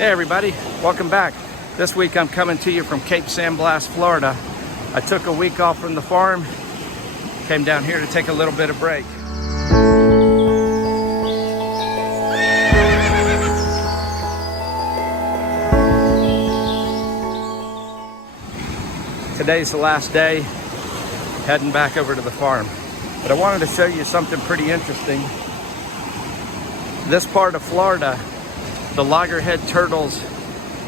Hey everybody, welcome back. This week I'm coming to you from Cape San Blas, Florida. I took a week off from the farm, came down here to take a little bit of break. Today's the last day, heading back over to the farm. But I wanted to show you something pretty interesting. This part of Florida, the Loggerhead turtles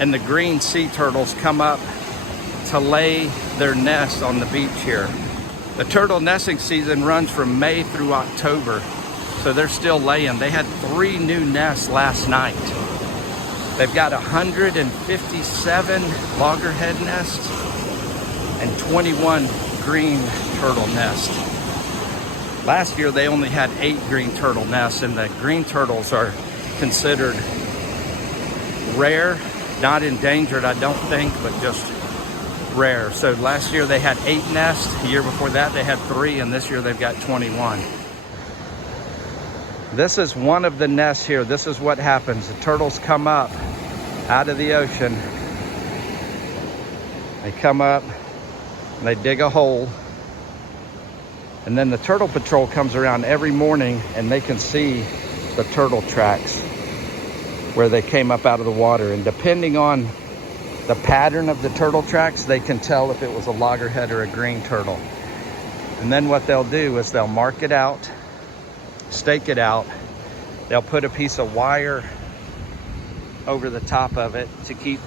and the green sea turtles come up to lay their nests on the beach here. The turtle nesting season runs from May through October, so they're still laying. They had 3 new nests last night. They've got 157 Loggerhead nests and 21 green turtle nests. Last year they only had 8 green turtle nests, and the green turtles are considered rare, not endangered I don't think, but just rare. So last year they had 8 nests, the year before that they had 3, and this year they've got 21. This is one of the nests here. This is what happens. The turtles come up out of the ocean. They come up and they dig a hole, and then the turtle patrol comes around every morning and they can see the turtle tracks where they came up out of the water, and depending on the pattern of the turtle tracks, they can tell if it was a loggerhead or a green turtle. And then what they'll do is they'll mark it out, stake it out. They'll put a piece of wire over the top of it to keep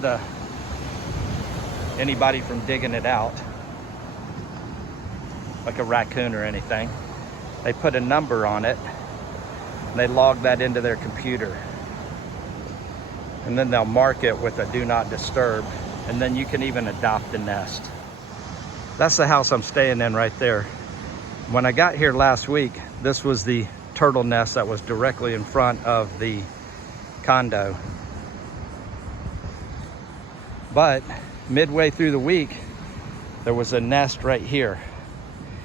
anybody from digging it out, like a raccoon or anything. They put a number on it and they log that into their computer. And then they'll mark it with a do not disturb, and then you can even adopt a nest. That's the house I'm staying in right there. When I got here last week, this was the turtle nest that was directly in front of the condo. But midway through the week, there was a nest right here.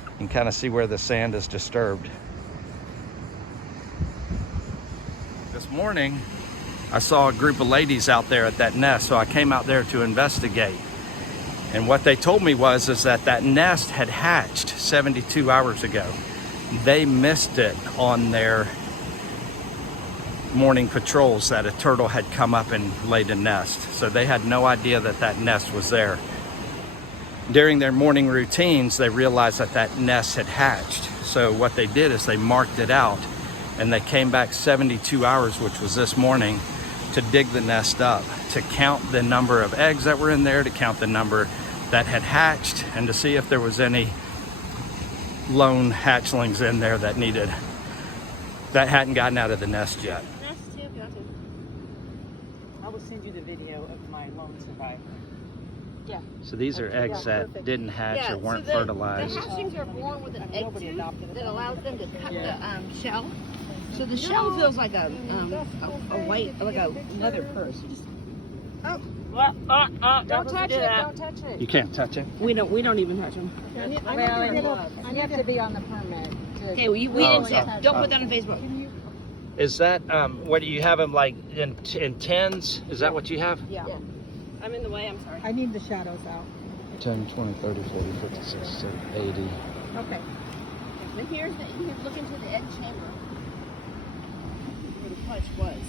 You can kind of see where the sand is disturbed. This morning, I saw a group of ladies out there at that nest, so I came out there to investigate. And what they told me was that nest had hatched 72 hours ago. They missed it on their morning patrols that a turtle had come up and laid a nest. So they had no idea that nest was there. During their morning routines, they realized that nest had hatched. So what they did is they marked it out, and they came back 72 hours, which was this morning, to dig the nest up, to count the number of eggs that were in there, to count the number that had hatched, and to see if there was any lone hatchlings in there that hadn't gotten out of the nest yet. I will send you the video of my lone survivor. Yeah. So these are eggs that didn't hatch or weren't fertilized. The hatchlings are born with an egg tooth that allows them to cut the shell. So the shell feels like a white, like a leather purse. Don't touch it. Don't touch it. You can't touch it? We don't even touch them. I have to be on the permit. Okay, we didn't say, don't put that on Facebook. Is that, what do you have them like in tens? Is that what you have? Yeah. I'm in the way, I'm sorry. I need the shadows out. 10, 20, 30, 40, 50, 60, 80. Okay. And here's look into the egg chamber where the clutch was.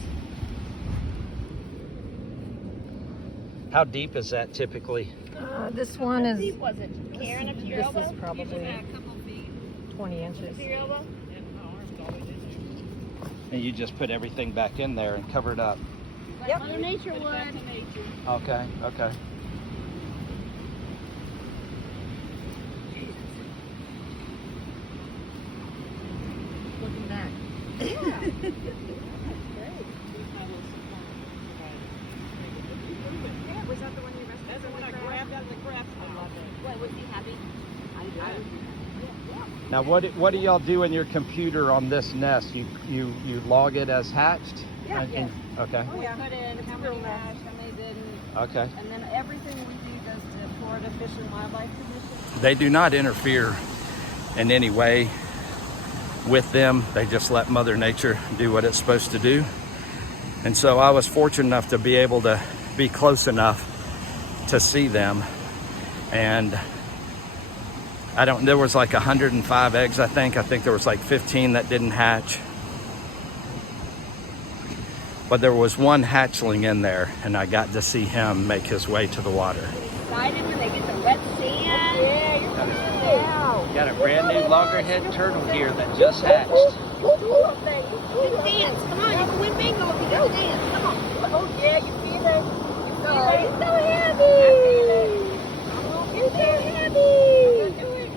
How deep is that typically? This one is. How deep was it, Karen, up to your elbow? This is probably a couple feet. 20 inches. Up to your elbow? And you just put everything back in there and cover it up? Yep. Mother Nature would. Okay, okay. Looking back. Was that the one you rescued? That's the one I grabbed out of the craft. I love it. What, was he happy? Now what do y'all do in your computer on this nest? You log it as hatched? Yeah. Okay. Oh, yeah. Put in how many hatched, how many didn't. Okay. And then everything we do goes to Florida Fish and Wildlife Commission. They do not interfere in any way with them. They just let Mother Nature do what it's supposed to do. And so I was fortunate enough to be able to be close enough to see them. And there was like 105 eggs, I think. I think there was like 15 that didn't hatch. But there was one hatchling in there, and I got to see him make his way to the water. Excited when they get the wet sand. Yeah, you're coming out. Got a brand new loggerhead turtle here that just hatched. Good dance. Come on, you can win bingo if you go dance. Come on. Oh, yeah, you see them. You're so happy. You're so happy.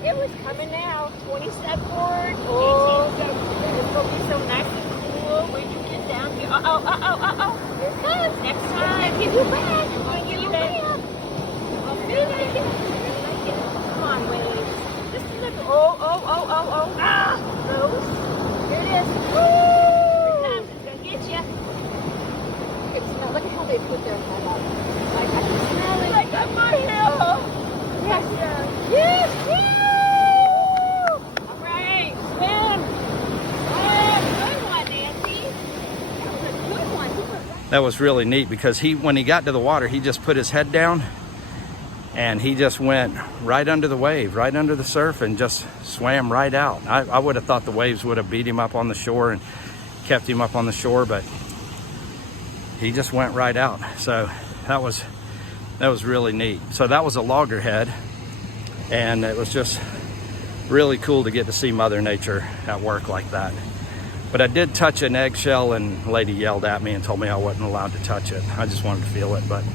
It was coming out. 20 step forward. Oh, it's going to be so nice and cool when you get down here. Uh-oh. Here it comes. Next time. Give you back. I'm going to give you back. Oh, really like it. Come on, Wade. Just look. Oh. Ah, Rose. Here it is. Woo! Here it comes. It's going to get you. Look at how they put their head up. Like, I can smell it. Like on my hill. Yes. Woo! All right. Swim. Oh, good one, Nancy. That was a good one. That was really neat because when he got to the water, he just put his head down and he just went right under the wave, right under the surf, and just swam right out. I would have thought the waves would have beat him up on the shore and kept him up on the shore, but he just went right out. So that was really neat. So that was a loggerhead, and it was just really cool to get to see Mother Nature at work like that. But I did touch an eggshell, and a lady yelled at me and told me I wasn't allowed to touch it. I just wanted to feel it, but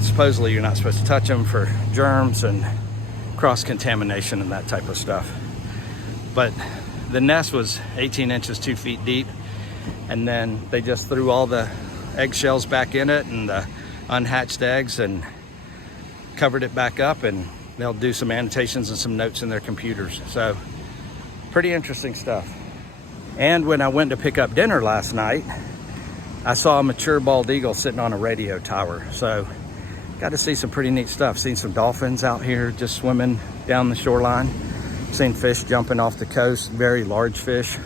supposedly you're not supposed to touch them for germs and cross-contamination and that type of stuff. But the nest was 18 inches, 2 feet deep, and then they just threw all the eggshells back in it and the unhatched eggs and covered it back up, and they'll do some annotations and some notes in their computers. So pretty interesting stuff. And when I went to pick up dinner last night, I saw a mature bald eagle sitting on a radio tower. So got to see some pretty neat stuff. Seen some dolphins out here just swimming down the shoreline. Seen fish jumping off the coast, very large fish.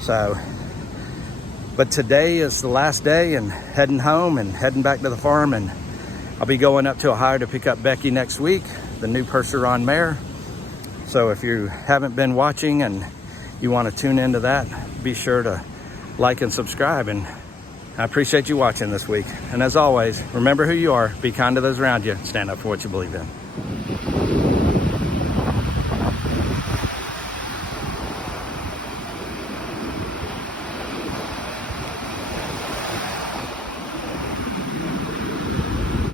So, but today is the last day, and heading home and heading back to the farm, and I'll be going up to Ohio to pick up Becky next week, the new Percheron mare. So if you haven't been watching and you want to tune into that, be sure to like and subscribe. And I appreciate you watching this week. And as always, remember who you are, be kind to those around you, stand up for what you believe in.